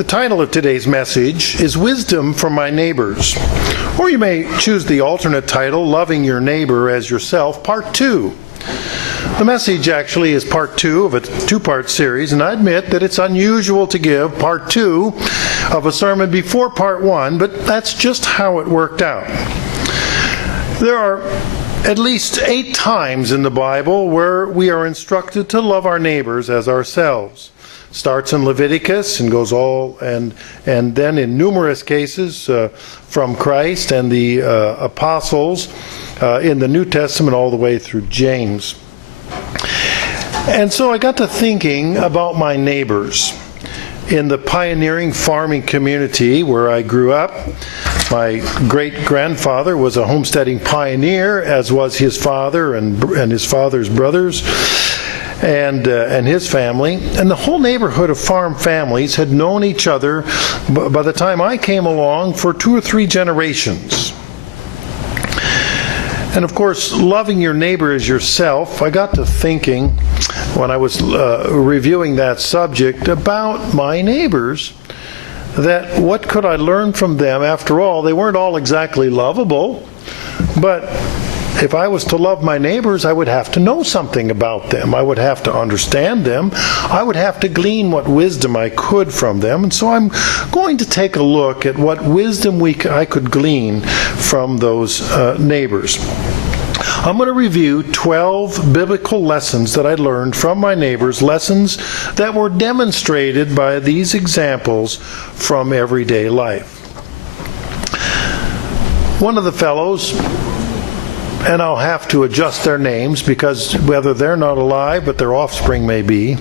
The title of today's message is Wisdom from My Neighbors. Or you may choose the alternate title, Loving Your Neighbor as Yourself, Part 2. The message actually is Part 2 of a two-part series, and I admit that it's unusual to give Part 2 of a sermon before Part 1, but that's just how it worked out. There are at least 8 times in the Bible where we are instructed to love our neighbors as ourselves. Starts in Leviticus and goes all, and then in numerous cases from Christ and the apostles in the New Testament all the way through James. And so I got to thinking about my neighbors. In the pioneering farming community where I grew up, my great-grandfather was a homesteading pioneer, as was his father and his father's brothers. And his family, and the whole neighborhood of farm families had known each other by the time I came along for 2 or 3 generations. And of course, loving your neighbor as yourself, I got to thinking when I was reviewing that subject about my neighbors, that what could I learn from them? After all, they weren't all exactly lovable, but if I was to love my neighbors, I would have to know something about them. I would have to understand them. I would have to glean what wisdom I could from them. And so I'm going to take a look at what wisdom I could glean from those neighbors. I'm going to review 12 biblical lessons that I learned from my neighbors, lessons that were demonstrated by these examples from everyday life. One of the fellows, and I'll have to adjust their names because whether they're not alive, but their offspring may be,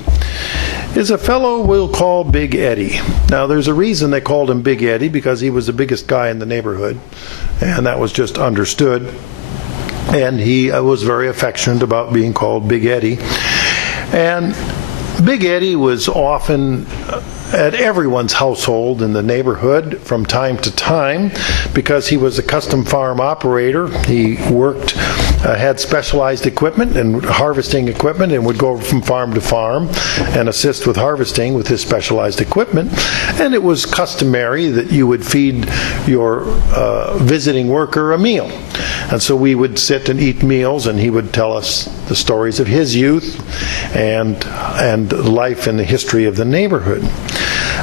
is a fellow we'll call Big Eddie. Now, there's a reason they called him Big Eddie, because he was the biggest guy in the neighborhood, and that was just understood. And he was very affectionate about being called Big Eddie. And Big Eddie was often at everyone's household in the neighborhood from time to time because he was a custom farm operator. He worked, had specialized equipment and harvesting equipment, and would go from farm to farm and assist with harvesting with his specialized equipment. And it was customary that you would feed your visiting worker a meal. And so we would sit and eat meals, and he would tell us the stories of his youth and life in the history of the neighborhood.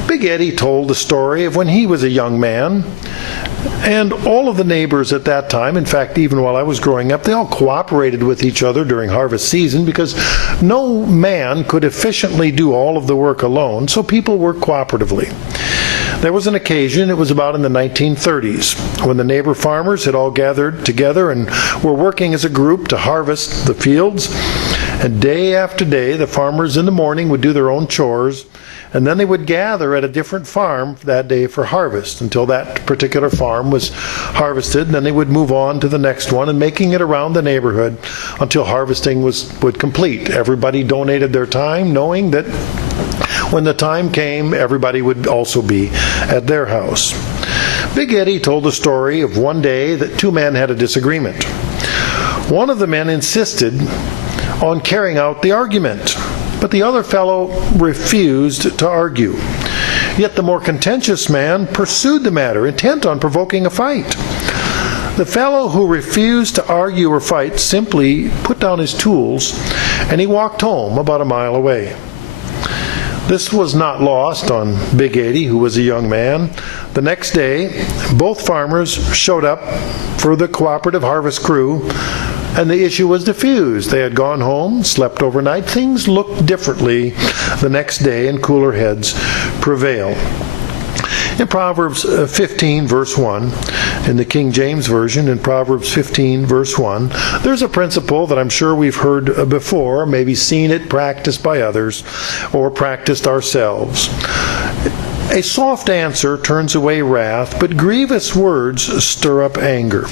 Big Eddie told the story of when he was a young man, and all of the neighbors at that time, in fact, even while I was growing up, they all cooperated with each other during harvest season because no man could efficiently do all of the work alone, so people worked cooperatively. There was an occasion, it was about in the 1930s, when the neighbor farmers had all gathered together and were working as a group to harvest the fields. And day after day, the farmers in the morning would do their own chores, and then they would gather at a different farm that day for harvest until that particular farm was harvested, and then they would move on to the next one and making it around the neighborhood until harvesting would complete. Everybody donated their time, knowing that when the time came, everybody would also be at their house. Big Eddie told the story of one day that 2 men had a disagreement. One of the men insisted on carrying out the argument, but the other fellow refused to argue. Yet the more contentious man pursued the matter, intent on provoking a fight. The fellow who refused to argue or fight simply put down his tools, and he walked home about a mile away. This was not lost on Big Eddie, who was a young man. The next day, both farmers showed up for the cooperative harvest crew, and the issue was diffused. They had gone home, slept overnight. Things looked differently the next day, and cooler heads prevailed. In Proverbs 15, verse 1, in the King James Version, in Proverbs 15, verse 1, there's a principle that I'm sure we've heard before, maybe seen it practiced by others, or practiced ourselves. A soft answer turns away wrath, but grievous words stir up anger.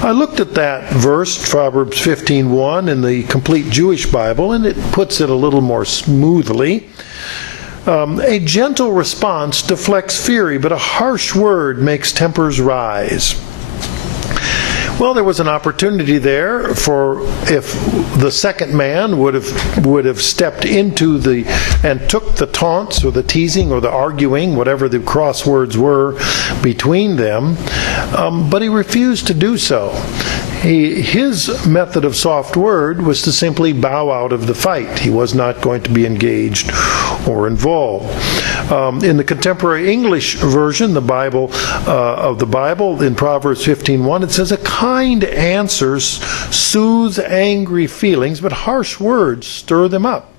I looked at that verse, Proverbs 15:1, in the Complete Jewish Bible, and it puts it a little more smoothly. A gentle response deflects fury, but a harsh word makes tempers rise. Well, there was an opportunity there for if the second man would have stepped into and took the taunts or the teasing or the arguing, whatever the crosswords were between them, but he refused to do so. His method of soft word was to simply bow out of the fight. He was not going to be engaged or involved. In the contemporary English version, the Bible in Proverbs 15:1, it says, "A kind answer soothes angry feelings, but harsh words stir them up."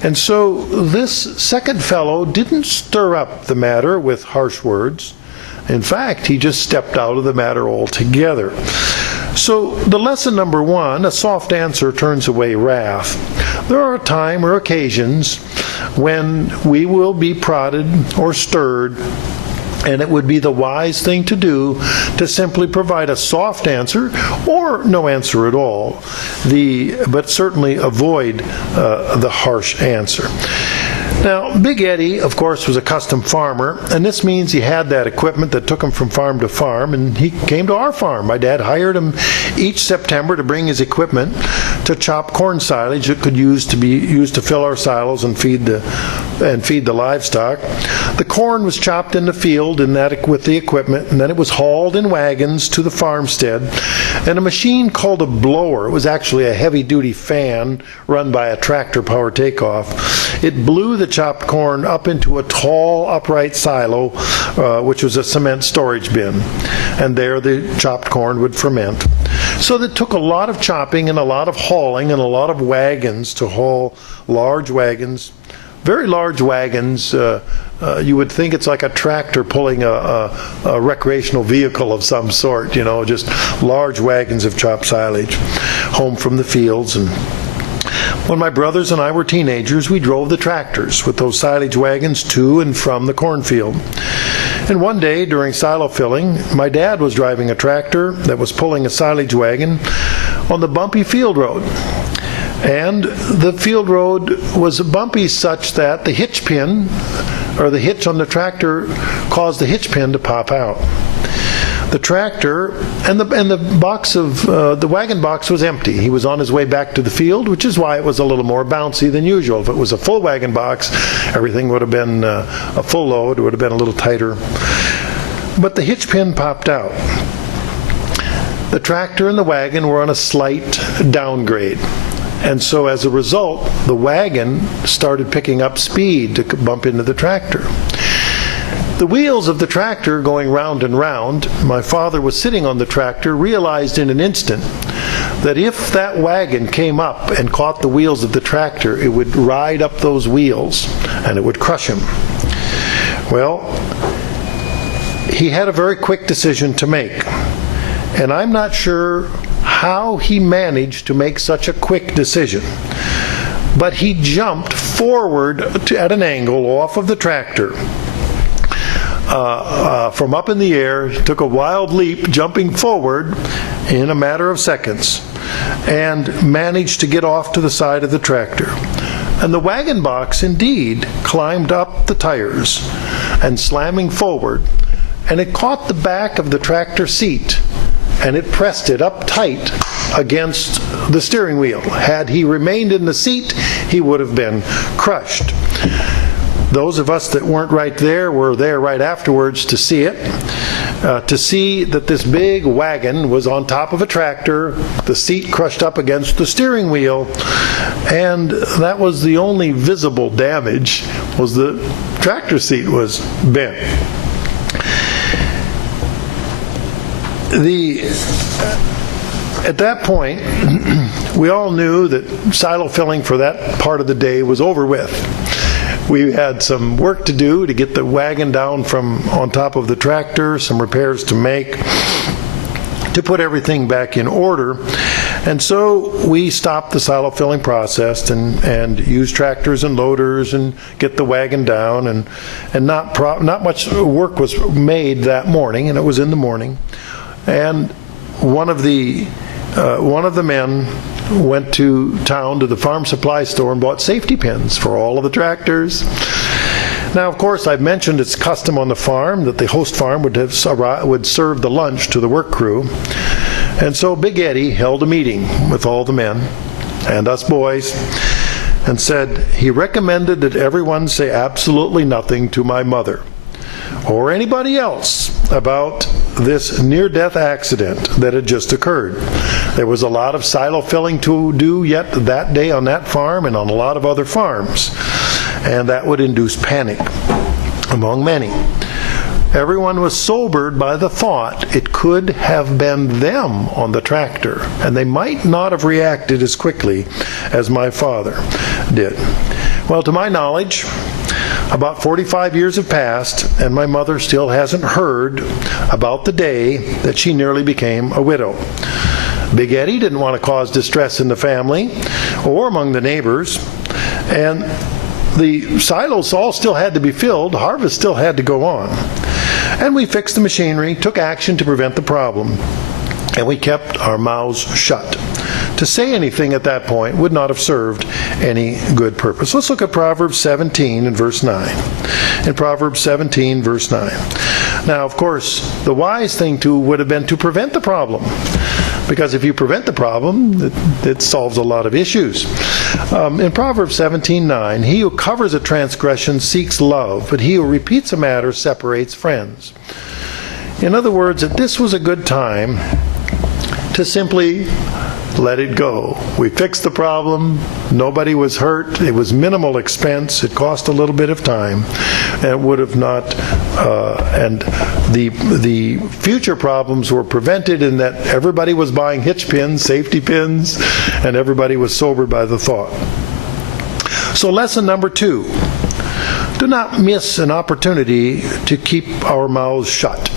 And so this second fellow didn't stir up the matter with harsh words. In fact, he just stepped out of the matter altogether. So the lesson number one, a soft answer turns away wrath. There are a time or occasions when we will be prodded or stirred, and it would be the wise thing to do to simply provide a soft answer or no answer at all, but certainly avoid the harsh answer. Now, Big Eddie, of course, was a custom farmer, and this means he had that equipment that took him from farm to farm, and he came to our farm. My dad hired him each September to bring his equipment to chop corn silage that could be used to fill our silos and feed the livestock. The corn was chopped in the field with the equipment, and then it was hauled in wagons to the farmstead, and a machine called a blower, it was actually a heavy-duty fan run by a tractor-power takeoff. It blew the chopped corn up into a tall, upright silo, which was a cement storage bin. And there the chopped corn would ferment. So it took a lot of chopping and a lot of hauling and a lot of wagons to haul large wagons, very large wagons. You would think it's like a tractor pulling a recreational vehicle of some sort, just large wagons of chopped silage home from the fields. And when my brothers and I were teenagers, we drove the tractors with those silage wagons to and from the cornfield. And one day during silo filling, my dad was driving a tractor that was pulling a silage wagon on the bumpy field road. And the field road was bumpy such that the hitch pin, or the hitch on the tractor, caused the hitch pin to pop out. The tractor and the box of the wagon box was empty. He was on his way back to the field, which is why it was a little more bouncy than usual. If it was a full wagon box, everything would have been a full load. It would have been a little tighter. But the hitch pin popped out. The tractor and the wagon were on a slight downgrade. And so as a result, the wagon started picking up speed to bump into the tractor. The wheels of the tractor going round and round, my father was sitting on the tractor, realized in an instant that if that wagon came up and caught the wheels of the tractor, it would ride up those wheels and it would crush him. Well, he had a very quick decision to make. And I'm not sure how he managed to make such a quick decision. But he jumped forward at an angle off of the tractor. From up in the air, took a wild leap, jumping forward in a matter of seconds, and managed to get off to the side of the tractor. And the wagon box indeed climbed up the tires and slamming forward, and it caught the back of the tractor seat, and it pressed it up tight against the steering wheel. Had he remained in the seat, he would have been crushed. Those of us that weren't right there were there right afterwards to see it, to see that this big wagon was on top of a tractor, the seat crushed up against the steering wheel, and that was the only visible damage, was the tractor seat was bent. At that point, we all knew that silo filling for that part of the day was over with. We had some work to do to get the wagon down from on top of the tractor, some repairs to make, to put everything back in order. And so we stopped the silo filling process and used tractors and loaders and get the wagon down, and not much work was made that morning, and it was in the morning. And one of the men went to town to the farm supply store and bought safety pins for all of the tractors. Now, of course, I've mentioned it's custom on the farm that the host farm would serve the lunch to the work crew. And so Big Eddie held a meeting with all the men and us boys and said he recommended that everyone say absolutely nothing to my mother or anybody else about this near-death accident that had just occurred. There was a lot of silo filling to do yet that day on that farm and on a lot of other farms, and that would induce panic among many. Everyone was sobered by the thought it could have been them on the tractor, and they might not have reacted as quickly as my father did. Well, to my knowledge, about 45 years have passed, and my mother still hasn't heard about the day that she nearly became a widow. Big Eddie didn't want to cause distress in the family or among the neighbors, and the silos all still had to be filled, harvest still had to go on. And we fixed the machinery, took action to prevent the problem, and we kept our mouths shut. To say anything at that point would not have served any good purpose. Let's look at Proverbs 17 and verse 9. In Proverbs 17, verse 9. Now, of course, the wise thing would have been to prevent the problem, because if you prevent the problem, it solves a lot of issues. In Proverbs 17:9, he who covers a transgression seeks love, but he who repeats a matter separates friends. In other words, that this was a good time to simply let it go. We fixed the problem. Nobody was hurt. It was minimal expense. It cost a little bit of time, and it would have not. And the future problems were prevented in that everybody was buying hitch pins, safety pins, and everybody was sobered by the thought. So lesson number 2: do not miss an opportunity to keep our mouths shut.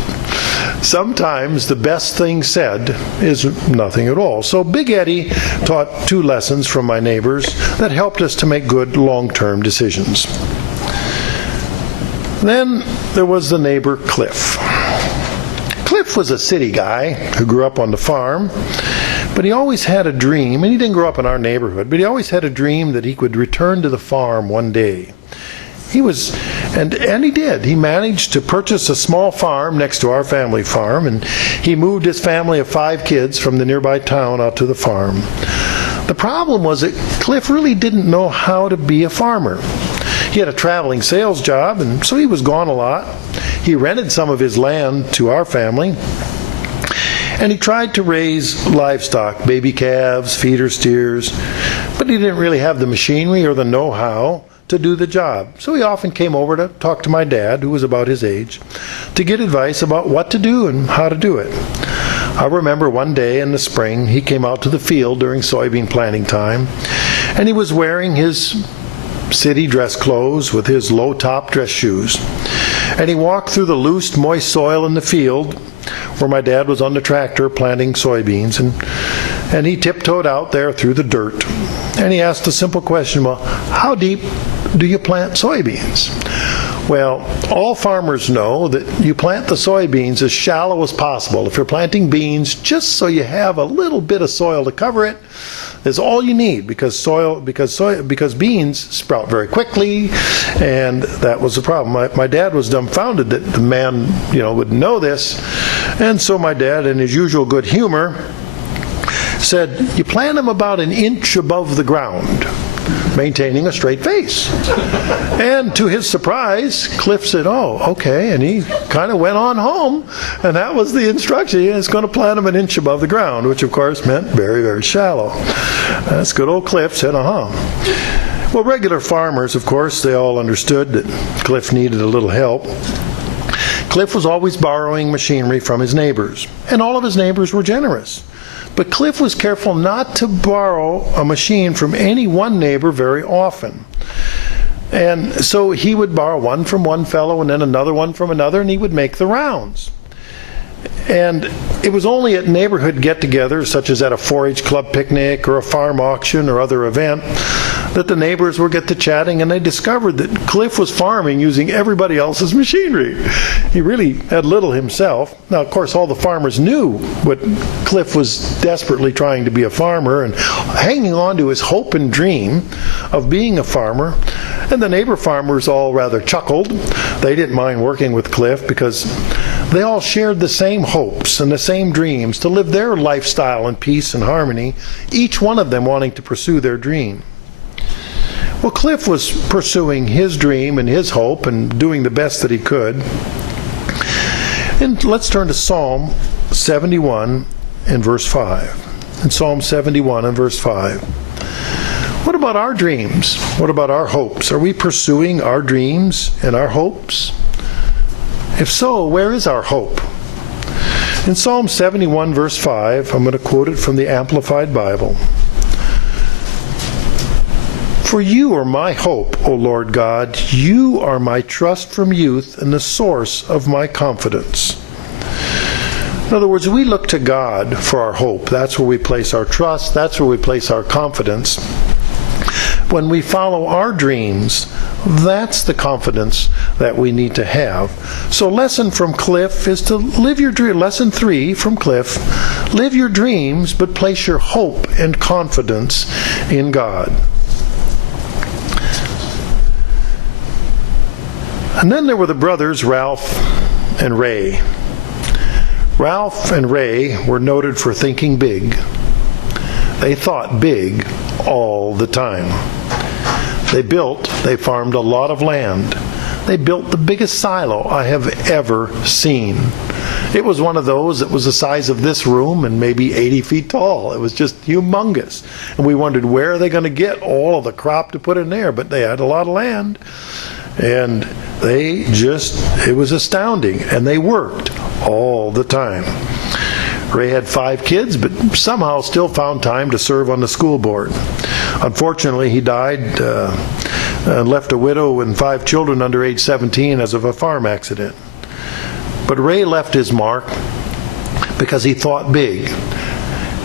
Sometimes the best thing said is nothing at all. So Big Eddie taught 2 lessons from my neighbors that helped us to make good long-term decisions. Then there was the neighbor Cliff. Cliff was a city guy who grew up on the farm, but he always had a dream, and he didn't grow up in our neighborhood, but he always had a dream that he could return to the farm one day. He was, and he did. He managed to purchase a small farm next to our family farm, and he moved his family of 5 kids from the nearby town out to the farm. The problem was that Cliff really didn't know how to be a farmer. He had a traveling sales job, and so he was gone a lot. He rented some of his land to our family, and he tried to raise livestock, baby calves, feeder steers, but he didn't really have the machinery or the know-how to do the job. So he often came over to talk to my dad, who was about his age, to get advice about what to do and how to do it. I remember one day in the spring, he came out to the field during soybean planting time, and he was wearing his city dress clothes with his low-top dress shoes. And he walked through the loose, moist soil in the field where my dad was on the tractor planting soybeans, and he tiptoed out there through the dirt. And he asked a simple question, well, how deep do you plant soybeans? Well, all farmers know that you plant the soybeans as shallow as possible. If you're planting beans, just so you have a little bit of soil to cover it, is all you need, because beans sprout very quickly, and that was the problem. My dad was dumbfounded that the man, would know this, and so my dad, in his usual good humor, said, you plant them about an inch above the ground, maintaining a straight face. And to his surprise, Cliff said, oh, okay, and he kind of went on home, and that was the instruction. He was going to plant them an inch above the ground, which of course meant very, very shallow. That's good old Cliff said, Well, regular farmers, of course, they all understood that Cliff needed a little help. Cliff was always borrowing machinery from his neighbors, and all of his neighbors were generous. But Cliff was careful not to borrow a machine from any one neighbor very often. And so he would borrow one from one fellow and then another one from another, and he would make the rounds. And it was only at neighborhood get-togethers, such as at a 4-H club picnic or a farm auction or other event, that the neighbors would get to chatting, and they discovered that Cliff was farming using everybody else's machinery. He really had little himself. Now, of course, all the farmers knew what Cliff was desperately trying to be a farmer and hanging on to his hope and dream of being a farmer. And the neighbor farmers all rather chuckled. They didn't mind working with Cliff because They all shared the same hopes and the same dreams to live their lifestyle in peace and harmony, each one of them wanting to pursue their dream. Well, Cliff was pursuing his dream and his hope and doing the best that he could. And let's turn to Psalm 71 and verse 5. In Psalm 71 and verse 5. What about our dreams? What about our hopes? Are we pursuing our dreams and our hopes? If so, where is our hope? In Psalm 71 verse 5, I'm going to quote it from the Amplified Bible. For you are my hope, O Lord God. You are my trust from youth and the source of my confidence. In other words, we look to God for our hope. That's where we place our trust. That's where we place our confidence. When we follow our dreams, that's the confidence that we need to have. So lesson from Cliff is to live your dream. Lesson 3 from Cliff, live your dreams, but place your hope and confidence in God. And then there were the brothers Ralph and Ray. Ralph and Ray were noted for thinking big. They thought big all the time. They farmed a lot of land. They built the biggest silo I have ever seen. It was one of those that was the size of this room and maybe 80 feet tall. It was just humongous. And we wondered, where are they going to get all of the crop to put in there? But they had a lot of land. And it was astounding. And they worked all the time. Ray had 5 kids, but somehow still found time to serve on the school board. Unfortunately, he died and left a widow and 5 children under age 17 as of a farm accident. But Ray left his mark because he thought big,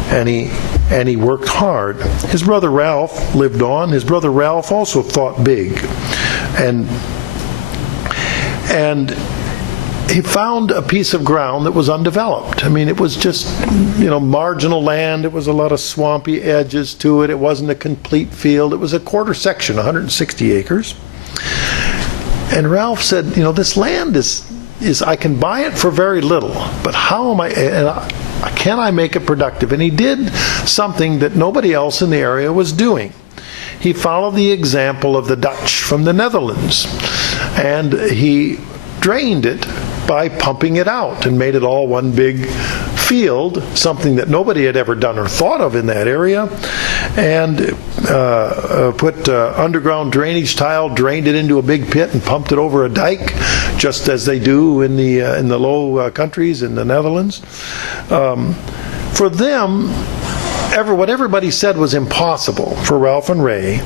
and he worked hard. His brother Ralph lived on. His brother Ralph also thought big, and he found a piece of ground that was undeveloped. I mean, it was just, marginal land. It was a lot of swampy edges to it. It wasn't a complete field. It was a quarter section, 160 acres. And Ralph said, this land is I can buy it for very little, but can I make it productive? And he did something that nobody else in the area was doing. He followed the example of the Dutch from the Netherlands, and he drained it by pumping it out and made it all one big field, something that nobody had ever done or thought of in that area, and put underground drainage tile, drained it into a big pit and pumped it over a dike, just as they do in the low countries in the Netherlands. For them, what everybody said was impossible for Ralph and Ray,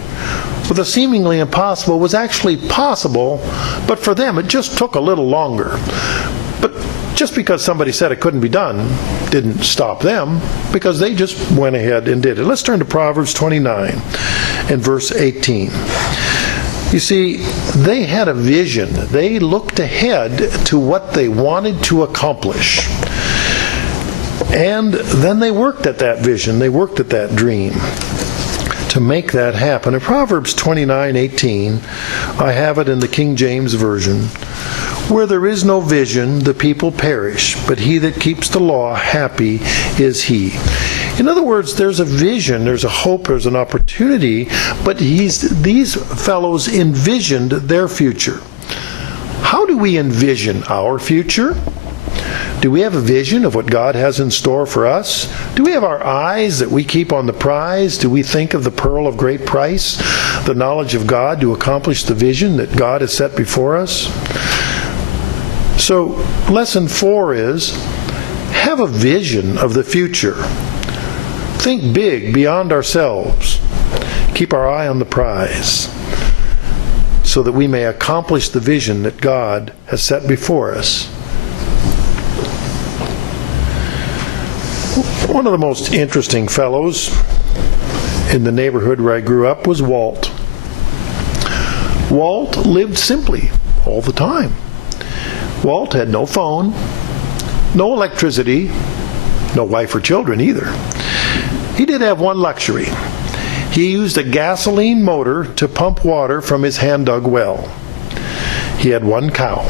well, the seemingly impossible was actually possible, but for them it just took a little longer. But just because somebody said it couldn't be done didn't stop them, because they just went ahead and did it. Let's turn to Proverbs 29 and verse 18. You see, they had a vision. They looked ahead to what they wanted to accomplish. And then they worked at that vision. They worked at that dream to make that happen. In Proverbs 29:18, I have it in the King James Version, where there is no vision, the people perish, but he that keeps the law, happy is he. In other words, there's a vision, there's a hope, there's an opportunity, but these fellows envisioned their future. How do we envision our future? Do we have a vision of what God has in store for us? Do we have our eyes that we keep on the prize? Do we think of the pearl of great price, the knowledge of God, to accomplish the vision that God has set before us? So, lesson 4 is, have a vision of the future. Think big, beyond ourselves. Keep our eye on the prize, so that we may accomplish the vision that God has set before us. One of the most interesting fellows in the neighborhood where I grew up was Walt. Walt lived simply all the time. Walt had no phone, no electricity, no wife or children either. He did have one luxury. He used a gasoline motor to pump water from his hand-dug well. He had one cow.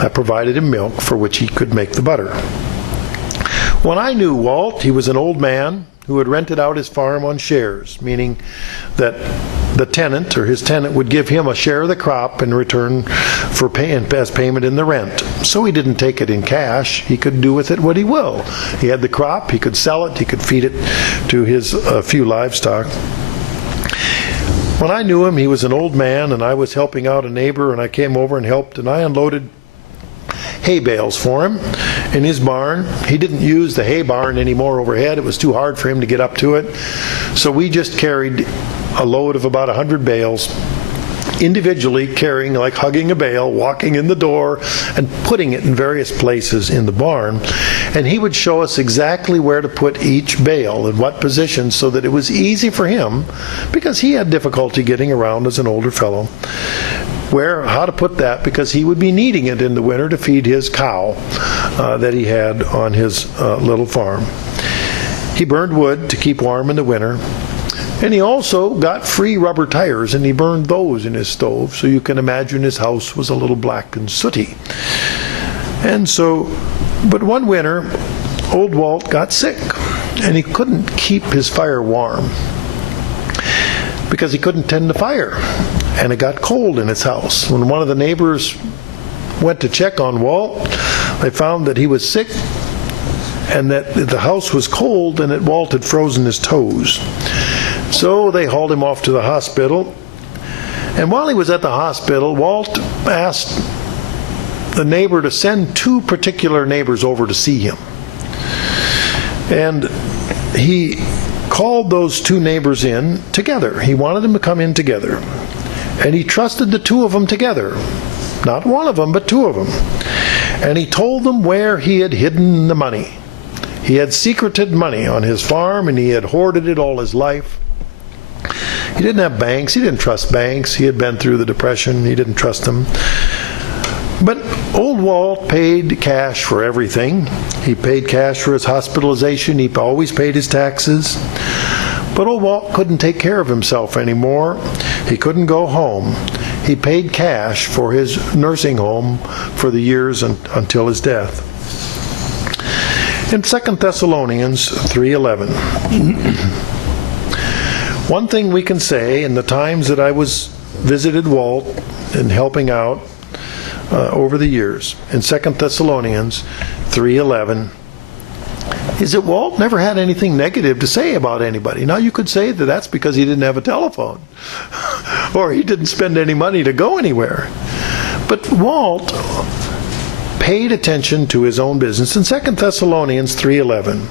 That provided him milk for which he could make the butter. When I knew Walt, he was an old man who had rented out his farm on shares, meaning that the tenant or his tenant would give him a share of the crop in return for as payment in the rent. So he didn't take it in cash. He could do with it what he will. He had the crop, he could sell it, he could feed it to his few livestock. When I knew him, he was an old man, and I was helping out a neighbor, and I came over and helped, and I unloaded hay bales for him in his barn. He didn't use the hay barn anymore overhead. It was too hard for him to get up to it. So we just carried a load of about 100 bales, individually carrying, like hugging a bale, walking in the door and putting it in various places in the barn. And he would show us exactly where to put each bale in what position so that it was easy for him, because he had difficulty getting around as an older fellow, how to put that, because he would be needing it in the winter to feed his cow that he had on his little farm. He burned wood to keep warm in the winter, and he also got free rubber tires, and he burned those in his stove, so you can imagine his house was a little black and sooty. But one winter, old Walt got sick, and he couldn't keep his fire warm because he couldn't tend the fire, and it got cold in his house. When one of the neighbors went to check on Walt, they found that he was sick and that the house was cold and that Walt had frozen his toes. So they hauled him off to the hospital, and while he was at the hospital, Walt asked the neighbor to send two particular neighbors over to see him. And he called those two neighbors in together. He wanted them to come in together. And he trusted the two of them together. Not one of them, but two of them. And he told them where he had hidden the money. He had secreted money on his farm, and he had hoarded it all his life. He didn't have banks. He didn't trust banks. He had been through the Depression. He didn't trust them. But old Walt paid cash for everything. He paid cash for his hospitalization. He always paid his taxes. But old Walt couldn't take care of himself anymore. He couldn't go home. He paid cash for his nursing home for the years until his death. In 2 Thessalonians 3:11, one thing we can say in the times that I visited Walt and helping out over the years, in 2 Thessalonians 3:11, is that Walt never had anything negative to say about anybody. Now, you could say that that's because he didn't have a telephone or he didn't spend any money to go anywhere. But Walt paid attention to his own business. In 2 Thessalonians 3:11,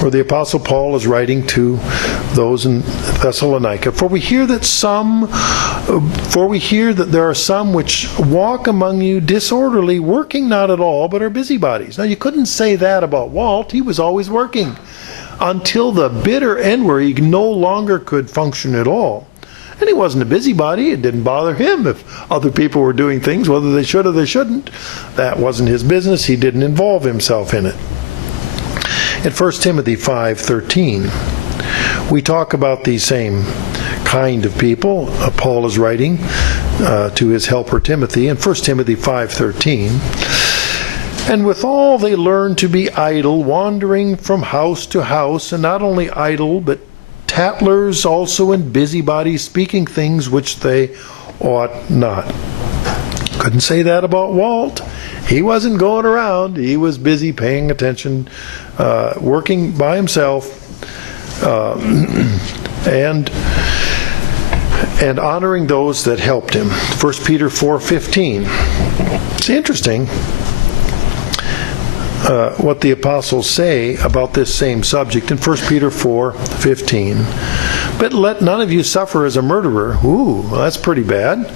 where the Apostle Paul is writing to those in Thessalonica, For we hear that there are some which walk among you disorderly, working not at all, but are busybodies. Now, you couldn't say that about Walt. He was always working until the bitter end where he no longer could function at all. And he wasn't a busybody. It didn't bother him if other people were doing things, whether they should or they shouldn't. That wasn't his business. He didn't involve himself in it. In 1 Timothy 5:13, we talk about these same kind of people. Paul is writing to his helper Timothy in 1 Timothy 5:13. And withal they learn to be idle, wandering from house to house, and not only idle, but tattlers also and busybodies, speaking things which they ought not. Couldn't say that about Walt. He wasn't going around. He was busy paying attention, working by himself, and honoring those that helped him. 1 Peter 4:15. It's interesting what the apostles say about this same subject in 1 Peter 4:15. But let none of you suffer as a murderer. Ooh, well, that's pretty bad.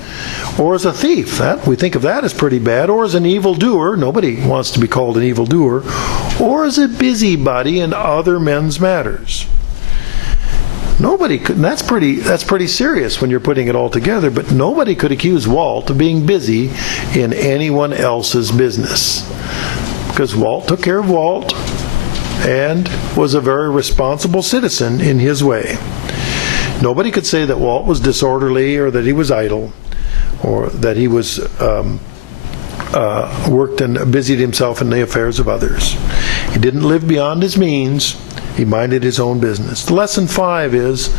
Or as a thief. We think of that as pretty bad. Or as an evildoer. Nobody wants to be called an evildoer. Or as a busybody in other men's matters. Nobody could. And that's pretty serious when you're putting it all together. But nobody could accuse Walt of being busy in anyone else's business, because Walt took care of Walt and was a very responsible citizen in his way. Nobody could say that Walt was disorderly or that he was idle or that he was worked and busied himself in the affairs of others. He didn't live beyond his means. He minded his own business. Lesson 5 is,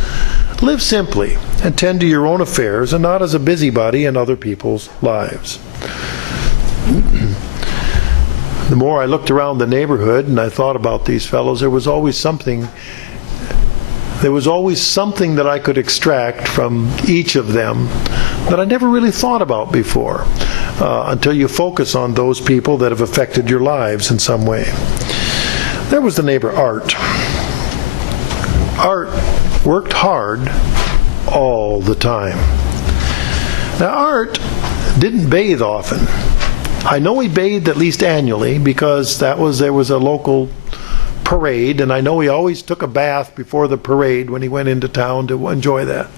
live simply and tend to your own affairs and not as a busybody in other people's lives. The more I looked around the neighborhood and I thought about these fellows, there was always something that I could extract from each of them that I never really thought about before, until you focus on those people that have affected your lives in some way. There was the neighbor Art. Art worked hard all the time. Now Art didn't bathe often. I know he bathed at least annually because there was a local parade, and I know he always took a bath before the parade when he went into town to enjoy that.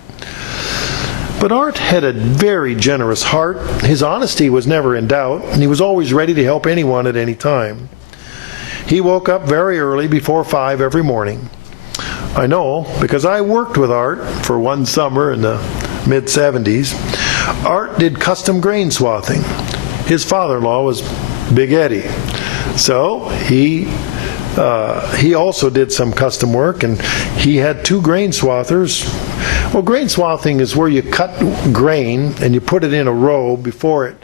But Art had a very generous heart. His honesty was never in doubt, and he was always ready to help anyone at any time. He woke up very early, before 5 every morning. I know because I worked with Art for one summer in the mid-70s. Art did custom grain swathing. His father-in-law was Big Eddie. So he also did some custom work, and he had 2 grain swathers. Well, grain swathing is where you cut grain and you put it in a row before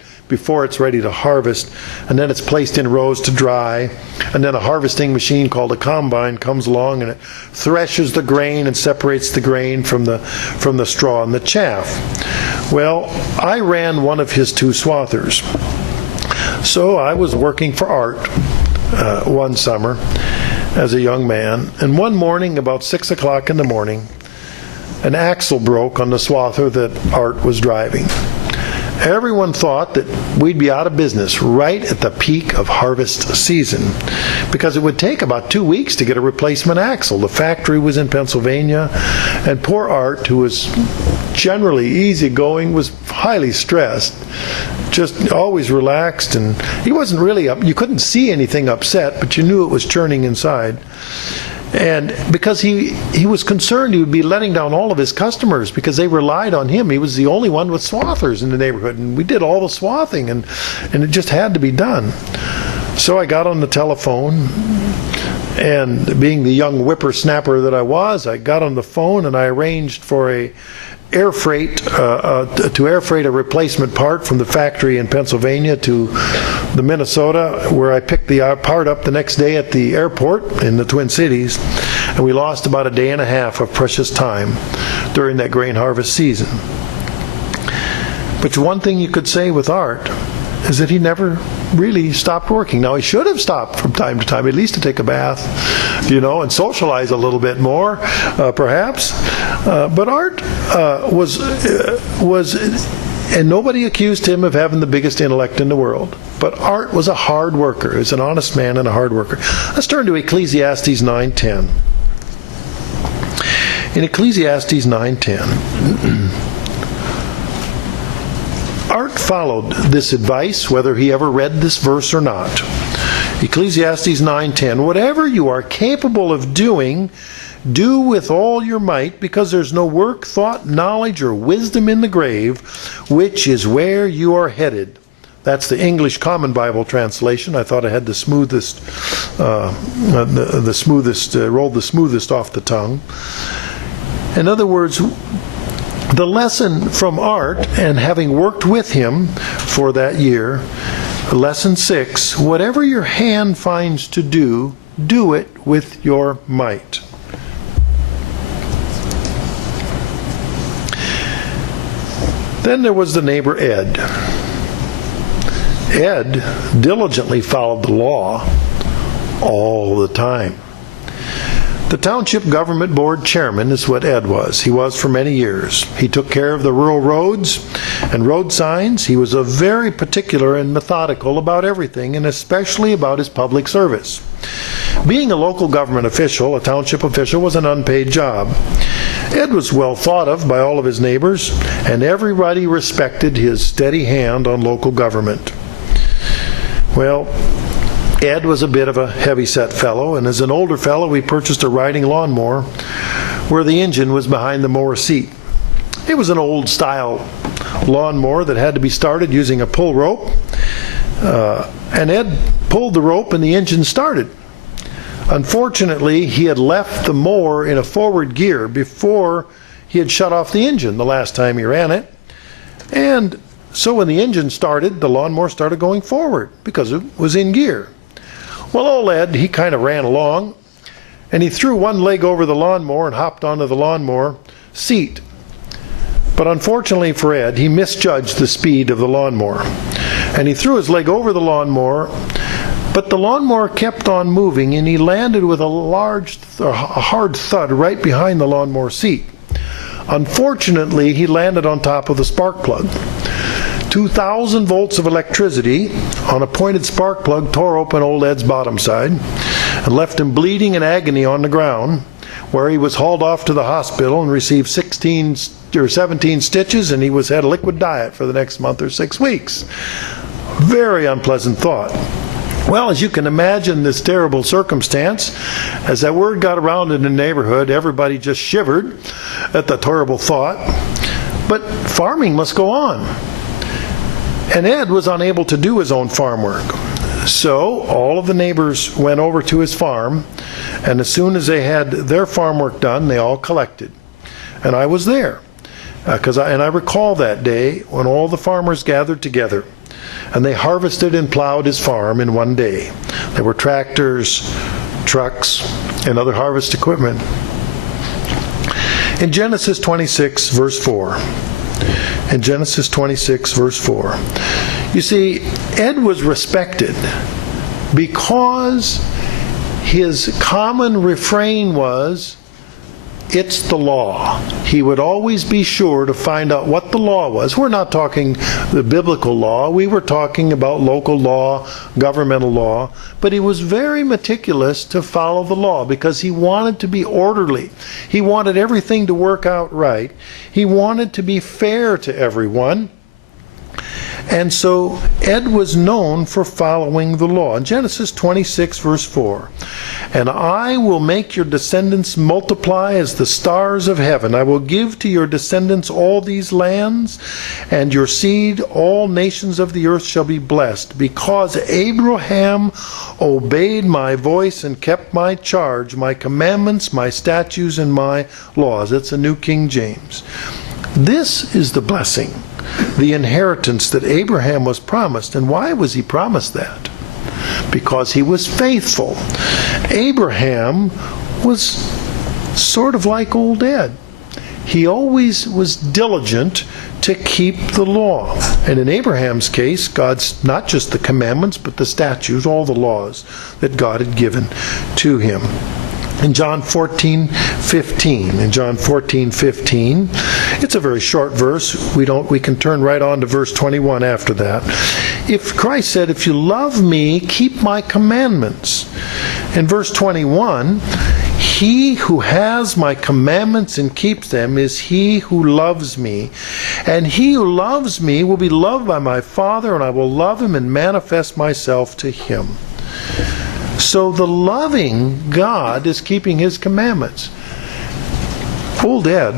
it's ready to harvest, and then it's placed in rows to dry, and then a harvesting machine called a combine comes along and it threshes the grain and separates the grain from the straw and the chaff. Well, I ran one of his 2 swathers. So I was working for Art one summer as a young man, and one morning about 6 o'clock in the morning, an axle broke on the swather that Art was driving. Everyone thought that we'd be out of business right at the peak of harvest season, because it would take about 2 weeks to get a replacement axle. The factory was in Pennsylvania, and poor Art, who was generally easygoing, was highly stressed, just always relaxed, and he wasn't really up. You couldn't see anything upset, but you knew it was churning inside. And because he was concerned he would be letting down all of his customers because they relied on him. He was the only one with swathers in the neighborhood, and we did all the swathing, and it just had to be done. So I got on the telephone, and being the young whippersnapper that I was, I got on the phone and I arranged for to air freight a replacement part from the factory in Pennsylvania to the Minnesota, where I picked the part up the next day at the airport in the Twin Cities, and we lost about a day and a half of precious time during that grain harvest season. But one thing you could say with Art is that he never really stopped working. Now, he should have stopped from time to time, at least to take a bath, and socialize a little bit more, perhaps. But Art was, and nobody accused him of having the biggest intellect in the world. But Art was a hard worker. He was an honest man and a hard worker. Let's turn to Ecclesiastes 9:10. In Ecclesiastes 9:10, Art followed this advice, whether he ever read this verse or not. Ecclesiastes 9:10, whatever you are capable of doing, do with all your might, because there's no work, thought, knowledge, or wisdom in the grave, which is where you are headed. That's the English Common Bible translation. I thought I had the smoothest, rolled the smoothest off the tongue. In other words, the lesson from Art, and having worked with him for that year, lesson 6, whatever your hand finds to do, do it with your might. Then there was the neighbor Ed. Ed diligently followed the law all the time. The Township Government Board Chairman is what Ed was. He was for many years. He took care of the rural roads and road signs. He was very particular and methodical about everything, and especially about his public service. Being a local government official, a township official, was an unpaid job. Ed was well thought of by all of his neighbors, and everybody respected his steady hand on local government. Well, Ed was a bit of a heavy-set fellow, and as an older fellow, we purchased a riding lawnmower where the engine was behind the mower seat. It was an old-style lawnmower that had to be started using a pull rope. And Ed pulled the rope and the engine started. Unfortunately, he had left the mower in a forward gear before he had shut off the engine the last time he ran it. And so when the engine started, the lawnmower started going forward because it was in gear. Well, old Ed, he kind of ran along, and he threw one leg over the lawnmower and hopped onto the lawnmower seat. But unfortunately for Ed, he misjudged the speed of the lawnmower. And he threw his leg over the lawnmower, but the lawnmower kept on moving, and he landed with a hard thud right behind the lawnmower seat. Unfortunately, he landed on top of the spark plug. 2,000 volts of electricity on a pointed spark plug tore open old Ed's bottom side and left him bleeding in agony on the ground, where he was hauled off to the hospital and received 17 stitches, and he had a liquid diet for the next month or 6 weeks. Very unpleasant thought. Well, as you can imagine, this terrible circumstance, as that word got around in the neighborhood, everybody just shivered at the terrible thought. But farming must go on. And Ed was unable to do his own farm work. So all of the neighbors went over to his farm, and as soon as they had their farm work done, they all collected. And I was there, and I recall that day when all the farmers gathered together, and they harvested and plowed his farm in one day. There were tractors, trucks, and other harvest equipment. In Genesis 26, verse 4. In Genesis 26, verse 4. You see, Ed was respected because his common refrain was, "It's the law." He would always be sure to find out what the law was. We're not talking the biblical law. We were talking about local law, governmental law. But he was very meticulous to follow the law because he wanted to be orderly. He wanted everything to work out right. He wanted to be fair to everyone. And so Ed was known for following the law. In Genesis 26, verse 4, "And I will make your descendants multiply as the stars of heaven. I will give to your descendants all these lands, and your seed, all nations of the earth shall be blessed, because Abraham obeyed my voice and kept my charge, my commandments, my statutes, and my laws." It's a New King James. This is the blessing, the inheritance that Abraham was promised. And why was he promised that? Because he was faithful. Abraham was sort of like old Ed. He always was diligent to keep the law. And in Abraham's case, God's not just the commandments, but the statutes, all the laws that God had given to him. In John 14:15, it's a very short verse. We can turn right on to verse 21 after that. If Christ said, "If you love me, keep my commandments." In verse 21, "He who has my commandments and keeps them is he who loves me. And he who loves me will be loved by my Father, and I will love him and manifest myself to him." So the loving God is keeping his commandments. Old Ed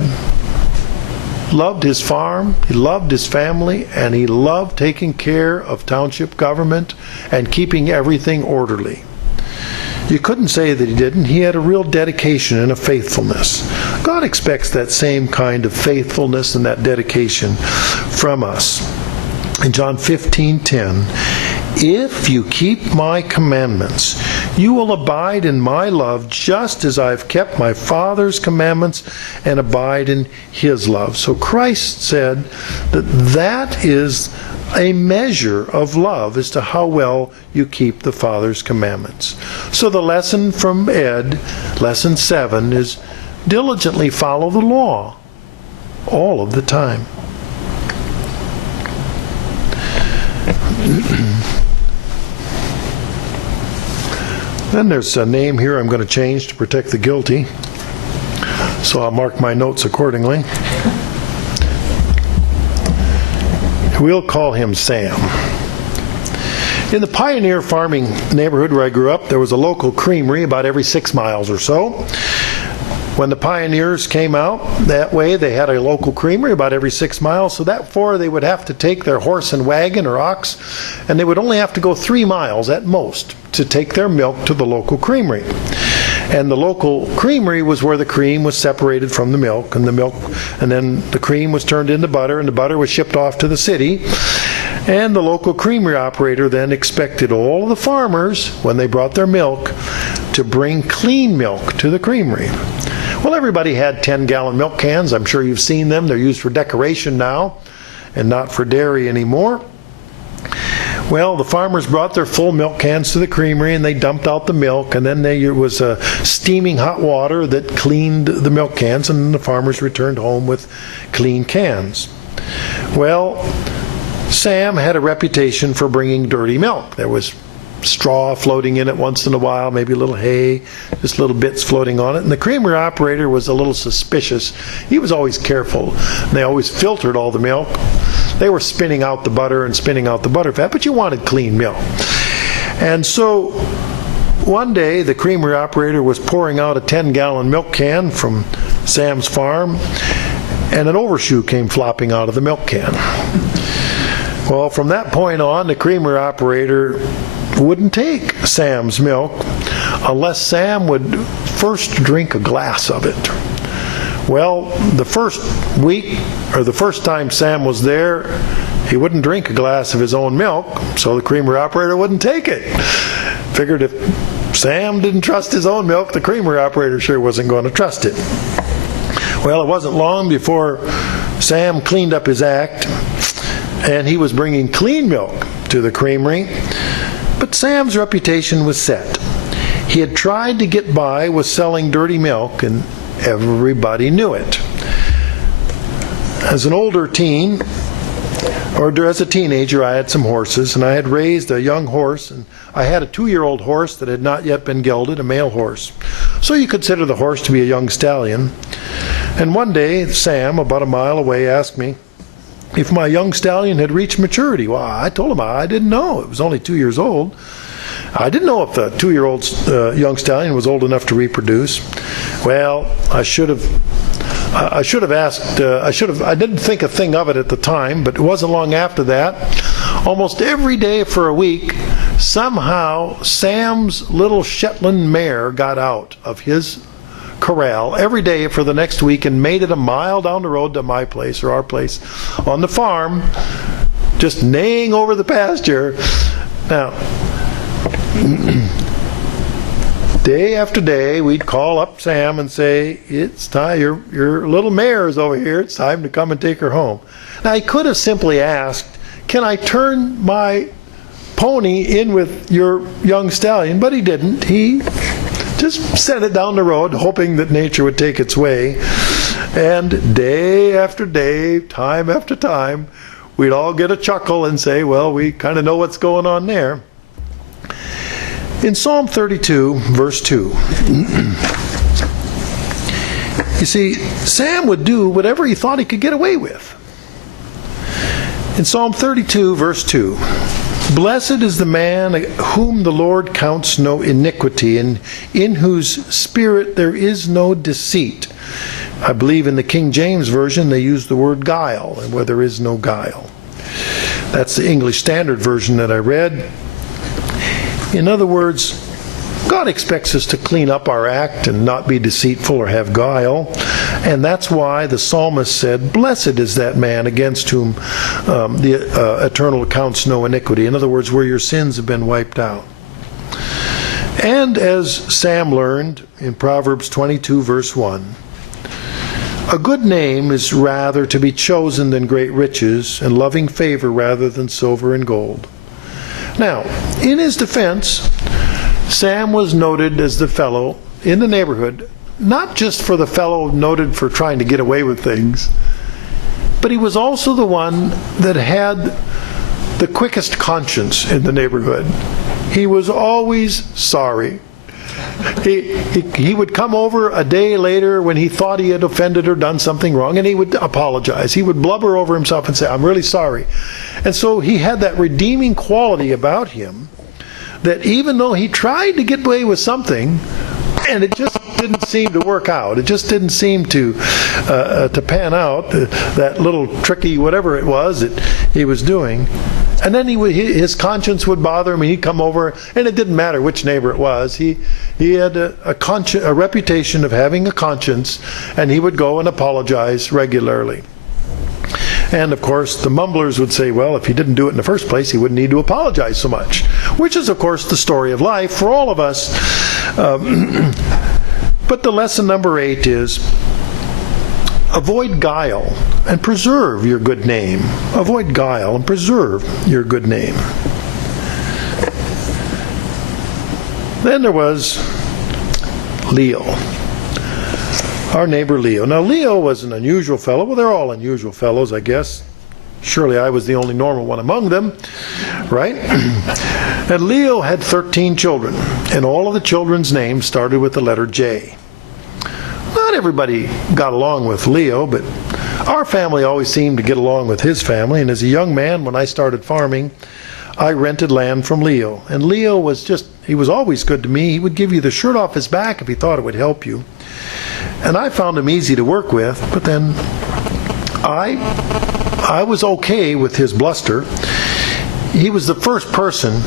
loved his farm, he loved his family, and he loved taking care of township government and keeping everything orderly. You couldn't say that he didn't. He had a real dedication and a faithfulness. God expects that same kind of faithfulness and that dedication from us. In John 15:10, "If you keep my commandments, you will abide in my love, just as I've kept my Father's commandments and abide in his love." So Christ said that is a measure of love as to how well you keep the Father's commandments. So the lesson from Ed, lesson 7, is diligently follow the law all of the time. Then there's a name here I'm going to change to protect the guilty, so I'll mark my notes accordingly. We'll call him Sam. In the pioneer farming neighborhood where I grew up, there was a local creamery about every 6 miles or so. When the pioneers came out that way, they had a local creamery about every 6 miles, so therefore they would have to take their horse and wagon or ox, and they would only have to go 3 miles at most to take their milk to the local creamery. And the local creamery was where the cream was separated from the milk, and then the cream was turned into butter, and the butter was shipped off to the city. And the local creamery operator then expected all of the farmers, when they brought their milk, to bring clean milk to the creamery. Well, everybody had 10-gallon milk cans. I'm sure you've seen them. They're used for decoration now and not for dairy anymore. Well, the farmers brought their full milk cans to the creamery, and they dumped out the milk, and then there was steaming hot water that cleaned the milk cans, and the farmers returned home with clean cans. Well, Sam had a reputation for bringing dirty milk. There was straw floating in it once in a while, maybe a little hay, just little bits floating on it. And the creamery operator was a little suspicious. He was always careful. They always filtered all the milk. They were spinning out the butter and spinning out the butter fat, but you wanted clean milk. And so one day the creamery operator was pouring out a 10-gallon milk can from Sam's farm, and an overshoe came flopping out of the milk can. Well, from that point on, the creamery operator wouldn't take Sam's milk unless Sam would first drink a glass of it. Well, the first week, or the first time Sam was there, he wouldn't drink a glass of his own milk, so the creamery operator wouldn't take it. Figured if Sam didn't trust his own milk, the creamery operator sure wasn't going to trust it. Well, it wasn't long before Sam cleaned up his act, and he was bringing clean milk to the creamery. But Sam's reputation was set. He had tried to get by with selling dirty milk, and everybody knew it. As an older teen, or as a teenager, I had some horses, and I had raised a young horse, and I had a 2-year-old horse that had not yet been gelded, a male horse. So you consider the horse to be a young stallion. And one day, Sam, about a mile away, asked me if my young stallion had reached maturity. Well, I told him I didn't know. It was only 2 years old. I didn't know if the 2-year-old young stallion was old enough to reproduce. Well, I should have asked. I didn't think a thing of it at the time, but it wasn't long after that. Almost every day for a week, somehow Sam's little Shetland mare got out of his corral every day for the next week and made it a mile down the road to my place, or our place on the farm, just neighing over the pasture. Now, day after day, we'd call up Sam and say, "It's time, your little mare is over here. It's time to come and take her home." Now, he could have simply asked, "Can I turn my pony in with your young stallion?" But he didn't. He just sent it down the road, hoping that nature would take its way. And day after day, time after time, we'd all get a chuckle and say, well, we kind of know what's going on there. In Psalm 32, verse 2, you see, Sam would do whatever he thought he could get away with. In Psalm 32, verse 2, "Blessed is the man whom the Lord counts no iniquity, and in whose spirit there is no deceit." I believe in the King James Version they use the word guile, and where there is no guile. That's the English Standard Version that I read. In other words, God expects us to clean up our act and not be deceitful or have guile. And that's why the psalmist said, "Blessed is that man against whom the eternal counts no iniquity." In other words, where your sins have been wiped out. And as Sam learned in Proverbs 22, verse 1, "A good name is rather to be chosen than great riches, and loving favor rather than silver and gold." Now, in his defense, Sam was noted as the fellow in the neighborhood, not just for the fellow noted for trying to get away with things, but he was also the one that had the quickest conscience in the neighborhood. He was always sorry. He would come over a day later when he thought he had offended or done something wrong, and he would apologize. He would blubber over himself and say, "I'm really sorry." And so he had that redeeming quality about him that even though he tried to get away with something, and it just didn't seem to work out. It just didn't seem to pan out, that little tricky whatever it was that he was doing. And then his conscience would bother him, and he'd come over, and it didn't matter which neighbor it was. He had a reputation of having a conscience, and he would go and apologize regularly. And of course, the mumblers would say, well, if he didn't do it in the first place, he wouldn't need to apologize so much, which is, of course, the story of life for all of us. But the lesson number 8 is, avoid guile and preserve your good name. Avoid guile and preserve your good name. Then there was Leo. Our neighbor Leo. Now, Leo was an unusual fellow. Well, they're all unusual fellows, I guess. Surely I was the only normal one among them, right? And Leo had 13 children, and all of the children's names started with the letter J. Not everybody got along with Leo, but our family always seemed to get along with his family. And as a young man, when I started farming, I rented land from Leo. And Leo he was always good to me. He would give you the shirt off his back if he thought it would help you. And I found him easy to work with, but then I was okay with his bluster. He was the first person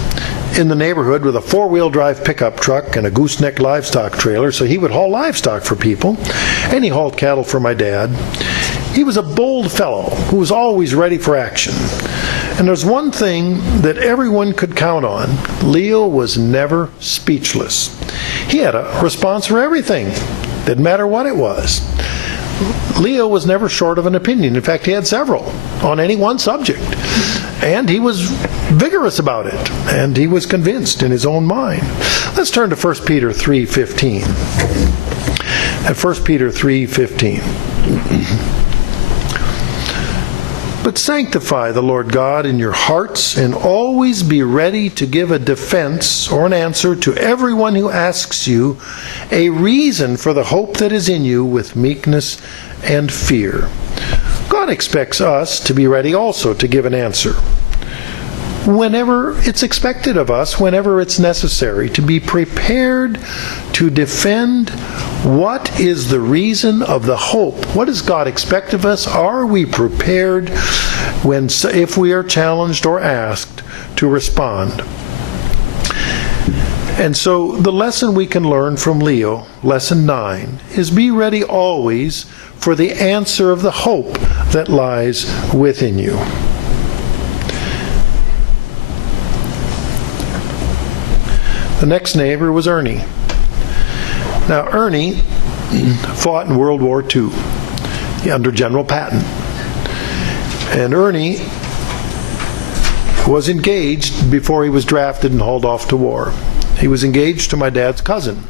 in the neighborhood with a 4-wheel drive pickup truck and a gooseneck livestock trailer, so he would haul livestock for people, and he hauled cattle for my dad. He was a bold fellow who was always ready for action. And there's one thing that everyone could count on. Leo was never speechless. He had a response for everything. Didn't matter what it was. Leo was never short of an opinion. In fact, he had several on any one subject. And he was vigorous about it. And he was convinced in his own mind. Let's turn to 1 Peter 3:15. At 1 Peter 3:15. But sanctify the Lord God in your hearts, and always be ready to give a defense or an answer to everyone who asks you a reason for the hope that is in you with meekness and fear. God expects us to be ready also to give an answer whenever it's expected of us, whenever it's necessary, to be prepared to defend what is the reason of the hope. What does God expect of us? Are we prepared if we are challenged or asked to respond? And so the lesson we can learn from Leo, lesson 9, is be ready always for the answer of the hope that lies within you. The next neighbor was Ernie. Now, Ernie fought in World War II under General Patton. And Ernie was engaged before he was drafted and hauled off to war. He was engaged to my dad's cousin.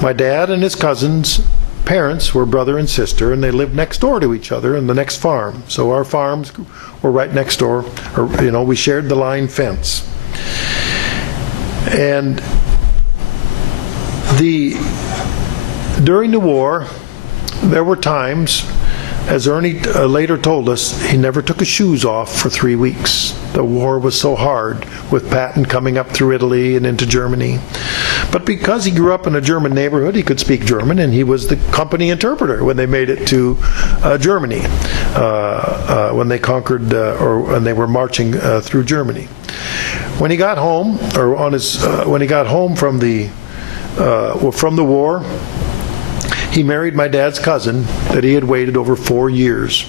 My dad and his cousin's parents were brother and sister, and they lived next door to each other in the next farm. So our farms were right next door. We shared the line fence. And during the war, there were times, as Ernie later told us, he never took his shoes off for 3 weeks. The war was so hard, with Patton coming up through Italy and into Germany. But because he grew up in a German neighborhood, he could speak German, and he was the company interpreter when they made it to Germany, when they conquered, or when they were marching through Germany. When he got home, when he got home from the war, he married my dad's cousin that he had waited over 4 years.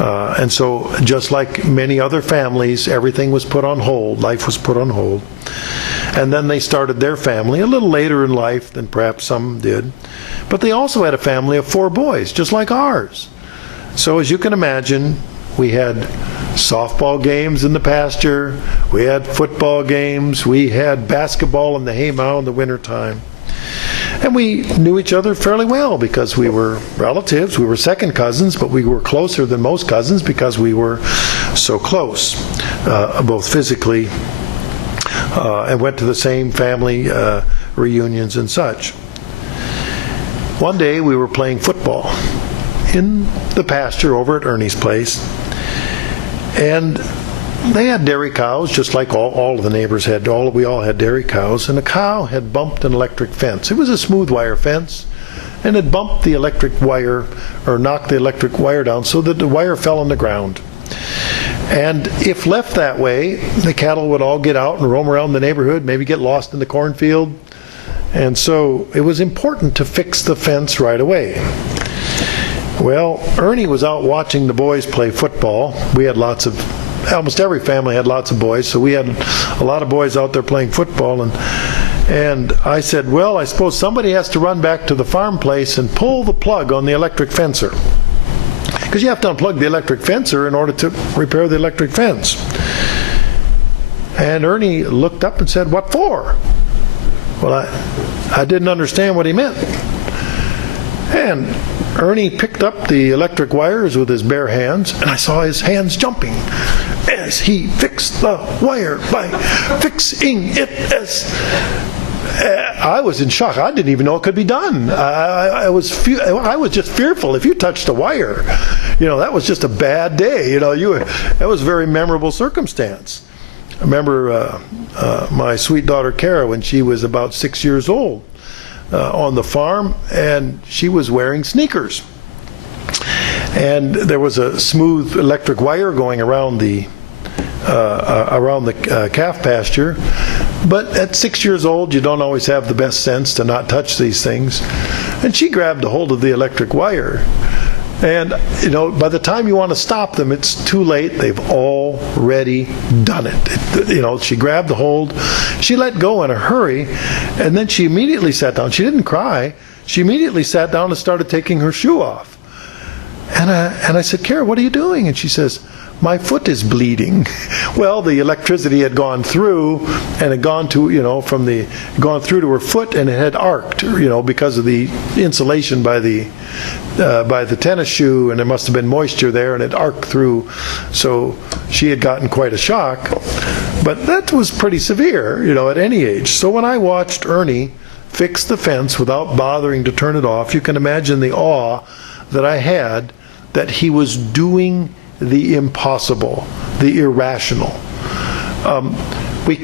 And so, just like many other families, everything was put on hold. Life was put on hold. And then they started their family a little later in life than perhaps some did. But they also had a family of 4 boys, just like ours. So as you can imagine, we had softball games in the pasture, we had football games, we had basketball in the haymow in the wintertime. And we knew each other fairly well because we were relatives. We were second cousins, but we were closer than most cousins because we were so close, both physically, and went to the same family reunions and such. One day we were playing football in the pasture over at Ernie's place, and they had dairy cows, just like all of the neighbors had. We all had dairy cows, and a cow had bumped an electric fence. It was a smooth wire fence, and it bumped the electric wire, or knocked the electric wire down so that the wire fell on the ground. And if left that way, the cattle would all get out and roam around the neighborhood, maybe get lost in the cornfield. And so it was important to fix the fence right away. Well, Ernie was out watching the boys play football. We had almost every family had lots of boys, so we had a lot of boys out there playing football. And I said, well, I suppose somebody has to run back to the farm place and pull the plug on the electric fencer. Because you have to unplug the electric fencer in order to repair the electric fence. And Ernie looked up and said, what for? Well, I didn't understand what he meant. And Ernie picked up the electric wires with his bare hands, and I saw his hands jumping as he fixed the wire by fixing it as... I was in shock. I didn't even know it could be done. I was just fearful. If you touched a wire, that was just a bad day. That was a very memorable circumstance. I remember my sweet daughter Kara, when she was about 6 years old, on the farm, and she was wearing sneakers. And there was a smooth electric wire going around the calf pasture. But at 6 years old, you don't always have the best sense to not touch these things. And she grabbed a hold of the electric wire. And, by the time you want to stop them, it's too late. They've already done it. She grabbed the hold. She let go in a hurry. And then she immediately sat down. She didn't cry. She immediately sat down and started taking her shoe off. And I said, Kara, what are you doing? And she says, my foot is bleeding. Well, the electricity had gone through, and had gone to, gone through to her foot, and it had arced, because of the insulation by the tennis shoe, and there must have been moisture there, and it arced through. So she had gotten quite a shock. But that was pretty severe, at any age. So when I watched Ernie fix the fence without bothering to turn it off, you can imagine the awe that I had that he was doing the impossible, the irrational. We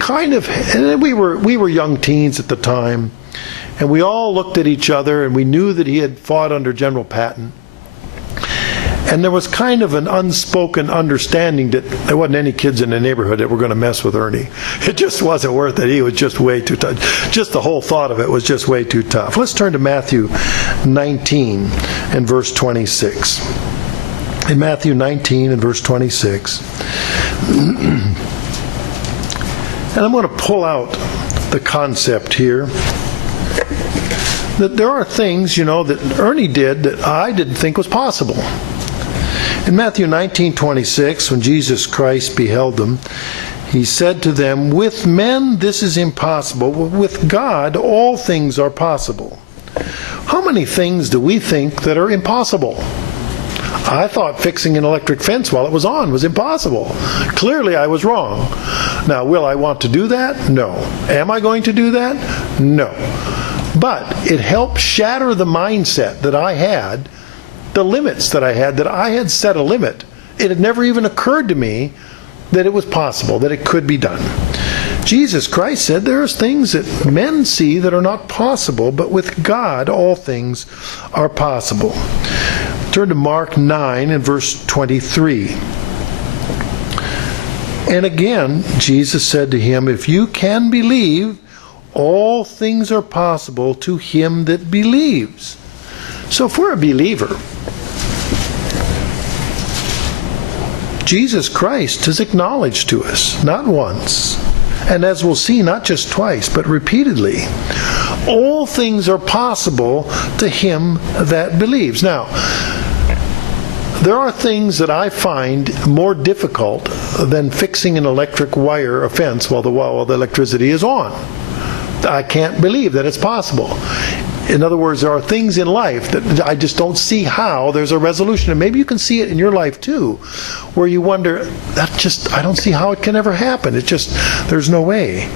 were young teens at the time, and we all looked at each other, and we knew that he had fought under General Patton. And there was kind of an unspoken understanding that there wasn't any kids in the neighborhood that were going to mess with Ernie. It just wasn't worth it. He was just way too tough. Just the whole thought of it was just way too tough. Let's turn to Matthew 19 and verse 26. In Matthew 19 and verse 26. And I'm going to pull out the concept here that there are things, that Ernie did that I didn't think was possible. In Matthew 19:26, when Jesus Christ beheld them, he said to them, with men this is impossible, but with God all things are possible. How many things do we think that are impossible? I thought fixing an electric fence while it was on was impossible. Clearly I was wrong. Now, will I want to do that? No. Am I going to do that? No. But it helped shatter the mindset that I had, the limits that I had set a limit. It had never even occurred to me that it was possible, that it could be done. Jesus Christ said there's things that men see that are not possible, but with God all things are possible. Turn to Mark 9 and verse 23. And again, Jesus said to him, if you can believe, all things are possible to him that believes. So if we're a believer, Jesus Christ has acknowledged to us, not once, and as we'll see, not just twice, but repeatedly, all things are possible to him that believes. Now, there are things that I find more difficult than fixing an electric wire, a fence, while the electricity is on. I can't believe that it's possible. In other words, there are things in life that I just don't see how there's a resolution. And maybe you can see it in your life too, where you wonder, I don't see how it can ever happen. There's no way.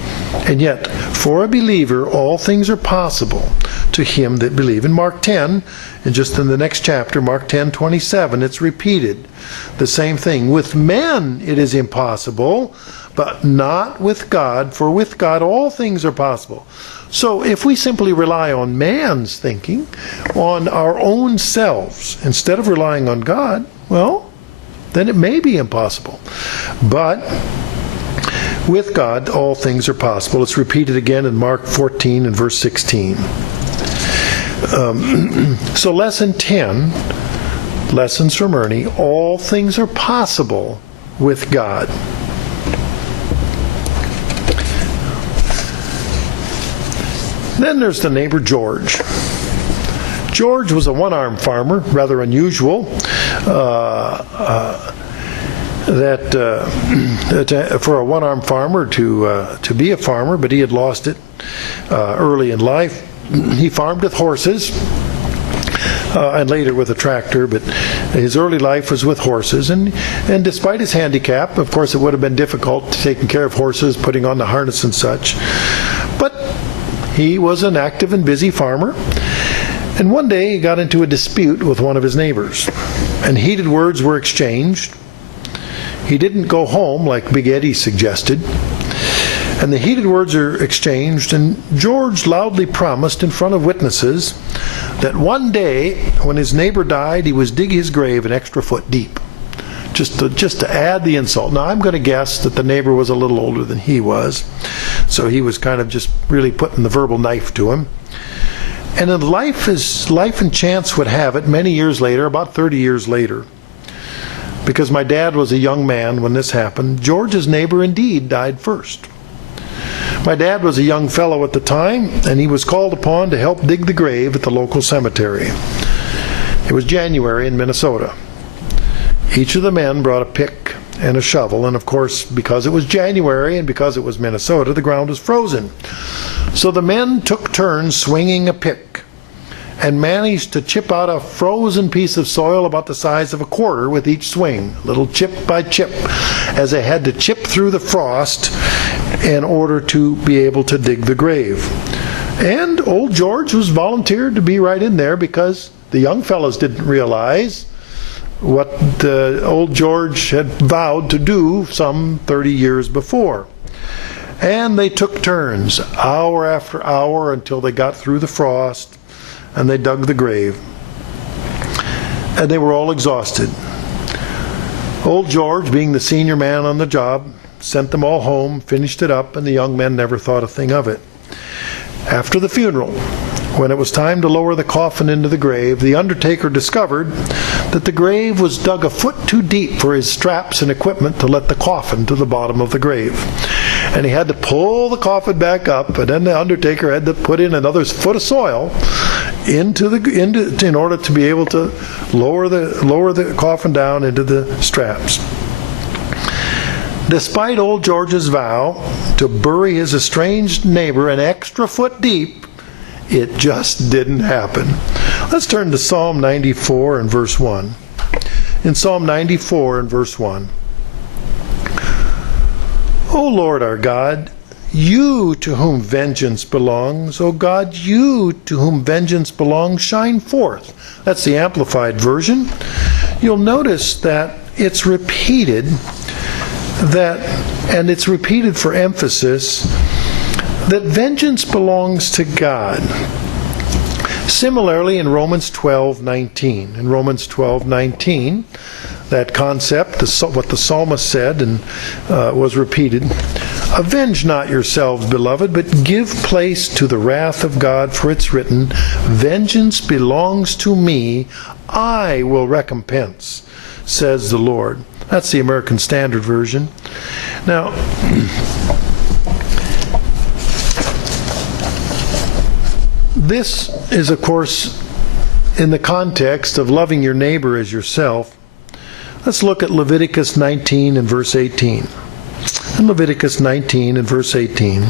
And yet, for a believer, all things are possible to him that believe. In Mark 10, and just in the next chapter, Mark 10:27, it's repeated. The same thing. With men it is impossible, but not with God, for with God all things are possible. So if we simply rely on man's thinking, on our own selves, instead of relying on God, well, then it may be impossible. But with God, all things are possible. It's repeated again in Mark 14 and verse 16. So lesson 10, lessons from Ernie, all things are possible with God. Then there's the neighbor George. George was a one-armed farmer, rather unusual. For a one-armed farmer to be a farmer, but he had lost it early in life. He farmed with horses, and later with a tractor, but his early life was with horses. And despite his handicap, of course it would have been difficult taking care of horses, putting on the harness and such. But he was an active and busy farmer. And one day he got into a dispute with one of his neighbors, and heated words were exchanged. He didn't go home like Big Eddie suggested, and the heated words are exchanged, and George loudly promised in front of witnesses that one day when his neighbor died, he was digging his grave an extra foot deep, just to add the insult. Now I'm going to guess that the neighbor was a little older than he was, so he was kind of just really putting the verbal knife to him. And in life and chance would have it, many years later, about 30 years later, because my dad was a young man when this happened, George's neighbor indeed died first. My dad was a young fellow at the time, and he was called upon to help dig the grave at the local cemetery. It was January in Minnesota. Each of the men brought a pick and a shovel, and of course, because it was January and because it was Minnesota, the ground was frozen. So the men took turns swinging a pick and managed to chip out a frozen piece of soil about the size of a quarter with each swing, little chip by chip, as they had to chip through the frost in order to be able to dig the grave. And old George was volunteered to be right in there because the young fellows didn't realize what old George had vowed to do some 30 years before. And they took turns, hour after hour, until they got through the frost, and they dug the grave. And they were all exhausted. Old George, being the senior man on the job, sent them all home, finished it up, and the young men never thought a thing of it. After the funeral, when it was time to lower the coffin into the grave, the undertaker discovered that the grave was dug a foot too deep for his straps and equipment to let the coffin to the bottom of the grave. And he had to pull the coffin back up, and then the undertaker had to put in another foot of soil in order to be able to lower the coffin down into the straps. Despite old George's vow to bury his estranged neighbor an extra foot deep, it just didn't happen. Let's turn to Psalm 94 and verse 1. In Psalm 94 and verse 1. O Lord our God, you to whom vengeance belongs, O God, you to whom vengeance belongs, shine forth. That's the Amplified Version. You'll notice that it's repeated, and it's repeated for emphasis, that vengeance belongs to God. Similarly, in Romans 12:19. In Romans 12:19, that concept, what the psalmist said, and was repeated. Avenge not yourselves, beloved, but give place to the wrath of God, for it's written, vengeance belongs to me, I will recompense, says the Lord. That's the American Standard Version. Now, this is, of course, in the context of loving your neighbor as yourself. Let's look at Leviticus 19 and verse 18. In Leviticus 19 and verse 18.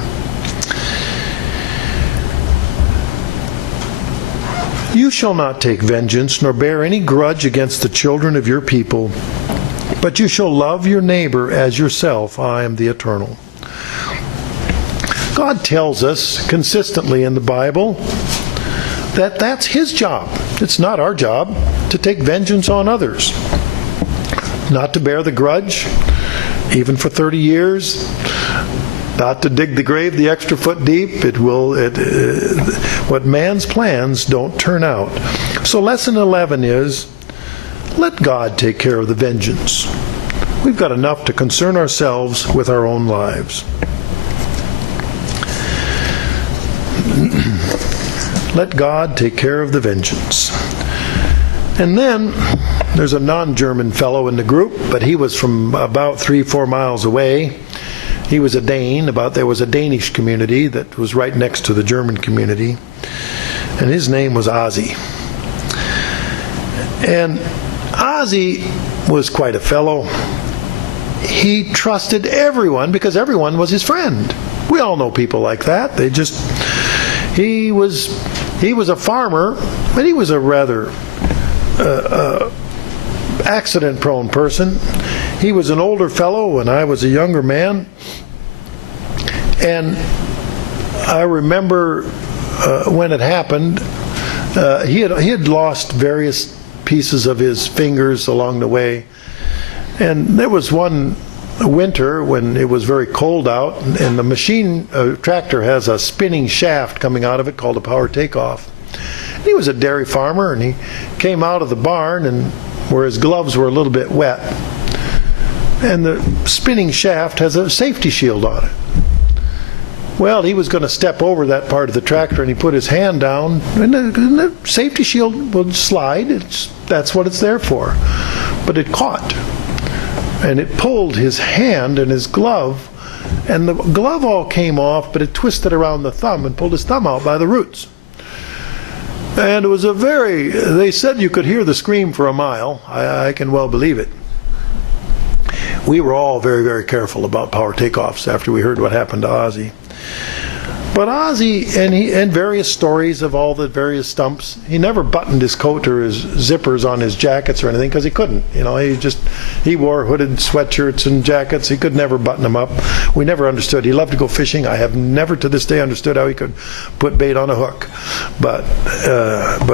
You shall not take vengeance, nor bear any grudge against the children of your people, but you shall love your neighbor as yourself. I am the Eternal. God tells us consistently in the Bible that that's His job. It's not our job to take vengeance on others. Not to bear the grudge, even for 30 years. Not to dig the grave the extra foot deep. What man's plans don't turn out. So lesson 11 is, let God take care of the vengeance. We've got enough to concern ourselves with our own lives. Let God take care of the vengeance. And then there's a non-German fellow in the group, but he was from about 3-4 miles away. He was a Dane. There was a Danish community that was right next to the German community, and his name was Ozzy. And Ozzy was quite a fellow. He trusted everyone because everyone was his friend. We all know people like that. He was a farmer, but he was a rather accident-prone person. He was an older fellow and I was a younger man. And I remember when it happened, he had lost various pieces of his fingers along the way. And there was one winter when it was very cold out, and the tractor has a spinning shaft coming out of it called a power takeoff. He was a dairy farmer, and he came out of the barn and where his gloves were a little bit wet. And the spinning shaft has a safety shield on it. Well, he was going to step over that part of the tractor, and he put his hand down, and the safety shield will slide. That's what it's there for. But it caught, and it pulled his hand and his glove, and the glove all came off, but it twisted around the thumb and pulled his thumb out by the roots. And it was they said you could hear the scream for a mile. I can well believe it. We were all very, very careful about power takeoffs after we heard what happened to Ozzy. But Ozzy, and various stories of all the various stumps, he never buttoned his coat or his zippers on his jackets or anything because he couldn't. He wore hooded sweatshirts and jackets. He could never button them up. We never understood. He loved to go fishing. I have never to this day understood how he could put bait on a hook. But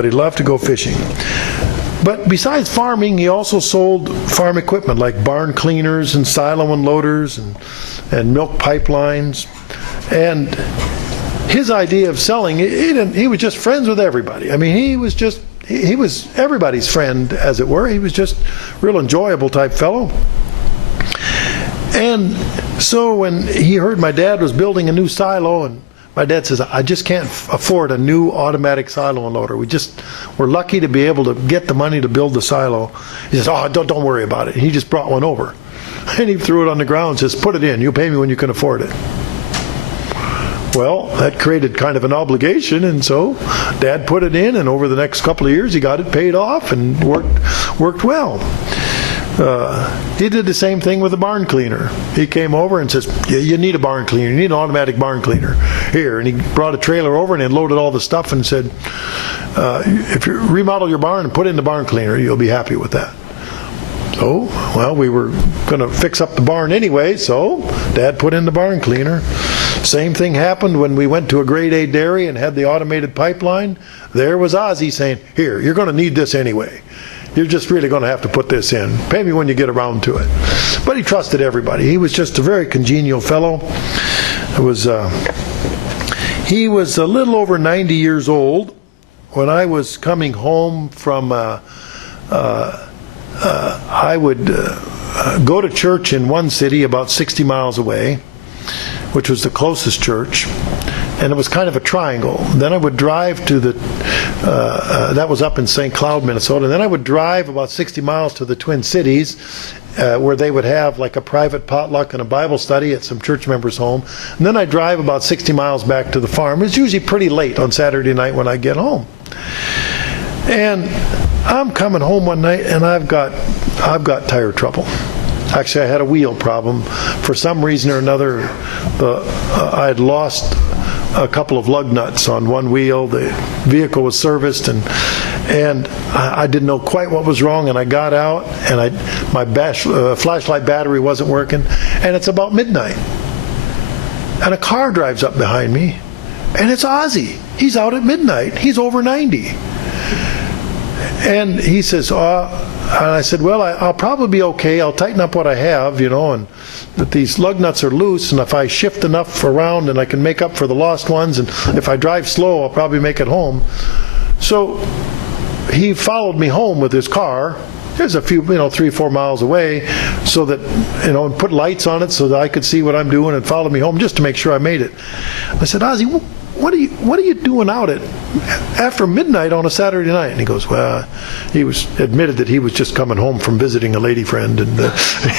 he loved to go fishing. But besides farming, he also sold farm equipment like barn cleaners and silo unloaders and milk pipelines. And his idea of selling, he was just friends with everybody. I mean, he was everybody's friend, as it were. He was just a real enjoyable type fellow. And so when he heard my dad was building a new silo, and my dad says, I just can't afford a new automatic silo unloader. We're lucky to be able to get the money to build the silo. He says, don't worry about it. And he just brought one over. And he threw it on the ground and says, put it in. You'll pay me when you can afford it. Well, that created kind of an obligation, and so Dad put it in, and over the next couple of years he got it paid off and worked well. He did the same thing with the barn cleaner. He came over and says, you need a barn cleaner. You need an automatic barn cleaner. Here. And he brought a trailer over and he loaded all the stuff and said, if you remodel your barn and put in the barn cleaner, you'll be happy with that. So, well, we were going to fix up the barn anyway, so Dad put in the barn cleaner. Same thing happened when we went to a grade A dairy and had the automated pipeline. There was Ozzy saying, here, you're going to need this anyway. You're just really going to have to put this in. Pay me when you get around to it. But he trusted everybody. He was just a very congenial fellow. He was a little over 90 years old when I was coming home from I would go to church in one city about 60 miles away, which was the closest church, and it was kind of a triangle. Then I would drive to that was up in St. Cloud, Minnesota, and then I would drive about 60 miles to the Twin Cities, where they would have like a private potluck and a Bible study at some church members' home. And then I'd drive about 60 miles back to the farm. It's usually pretty late on Saturday night when I get home. And I'm coming home one night and I've got tire trouble. Actually, I had a wheel problem. For some reason or another, I had lost a couple of lug nuts on one wheel. The vehicle was serviced, and I didn't know quite what was wrong, and I got out, and my flashlight battery wasn't working, and it's about midnight. And a car drives up behind me, and it's Ozzy. He's out at midnight. He's over 90. And he says, and I said, well, I'll probably be okay. I'll tighten up what I have, and that these lug nuts are loose, and if I shift enough around, and I can make up for the lost ones, and if I drive slow, I'll probably make it home. So he followed me home with his car. There's a few, 3-4 miles away, so that, and put lights on it so that I could see what I'm doing, and followed me home just to make sure I made it. I said, Ozzy, what are you doing out after midnight on a Saturday night? And he goes, well, he admitted that he was just coming home from visiting a lady friend, and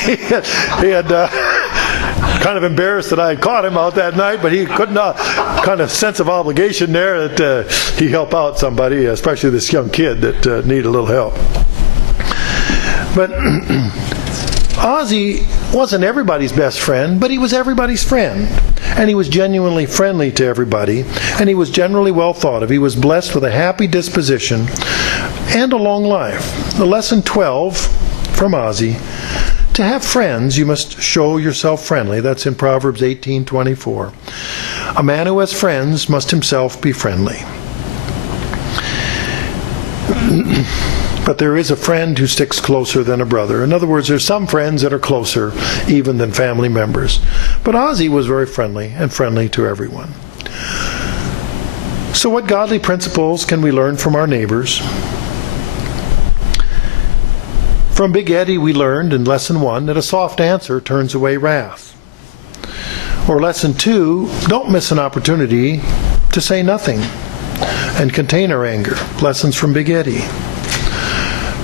he had kind of embarrassed that I had caught him out that night, but he could not, kind of sense of obligation there that he help out somebody, especially this young kid that needed a little help. But Ozzy wasn't everybody's best friend, but he was everybody's friend. And he was genuinely friendly to everybody, and he was generally well thought of. He was blessed with a happy disposition and a long life. The lesson 12 from Ozzy: to have friends, you must show yourself friendly. That's in Proverbs 18:24. A man who has friends must himself be friendly. But there is a friend who sticks closer than a brother. In other words, there's some friends that are closer even than family members. But Ozzy was very friendly, and friendly to everyone. So what godly principles can we learn from our neighbors? From Big Eddie we learned in Lesson 1 that a soft answer turns away wrath. Or Lesson 2, don't miss an opportunity to say nothing and contain our anger. Lessons from Big Eddie.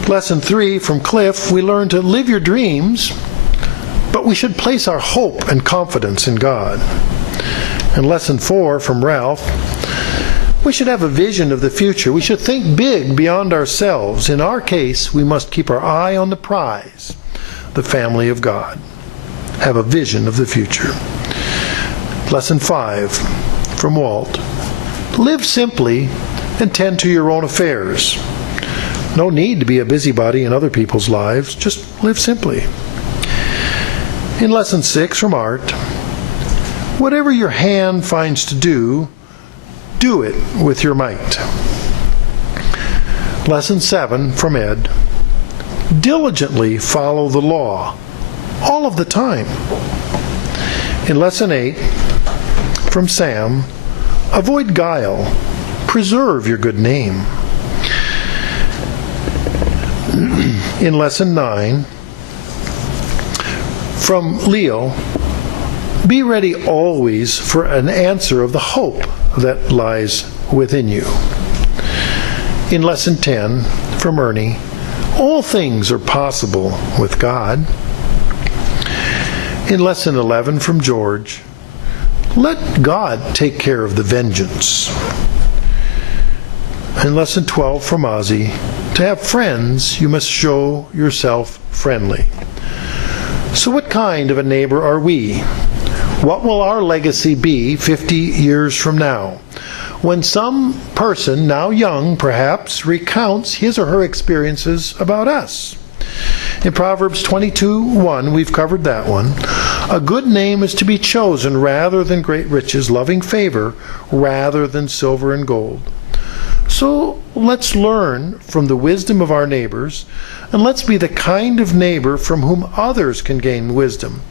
Lesson 3 from Cliff, we learn to live your dreams, but we should place our hope and confidence in God. And Lesson 4 from Ralph, we should have a vision of the future. We should think big beyond ourselves. In our case, we must keep our eye on the prize, the family of God. Have a vision of the future. Lesson 5 from Walt, live simply and tend to your own affairs. No need to be a busybody in other people's lives. Just live simply. In Lesson 6 from Art, whatever your hand finds to do, do it with your might. Lesson 7 from Ed, diligently follow the law all of the time. In Lesson 8 from Sam, avoid guile, preserve your good name. In Lesson 9 from Leo, be ready always for an answer of the hope that lies within you. In Lesson 10 from Ernie, all things are possible with God. In Lesson 11 from George, let God take care of the vengeance. In Lesson 12 from Ozzy, to have friends, you must show yourself friendly. So what kind of a neighbor are we? What will our legacy be 50 years from now? When some person, now young perhaps, recounts his or her experiences about us. In Proverbs 22:1, we've covered that one. A good name is to be chosen rather than great riches, loving favor rather than silver and gold. So let's learn from the wisdom of our neighbors, and let's be the kind of neighbor from whom others can gain wisdom.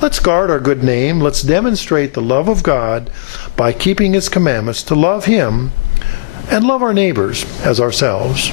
Let's guard our good name. Let's demonstrate the love of God by keeping His commandments to love Him and love our neighbors as ourselves.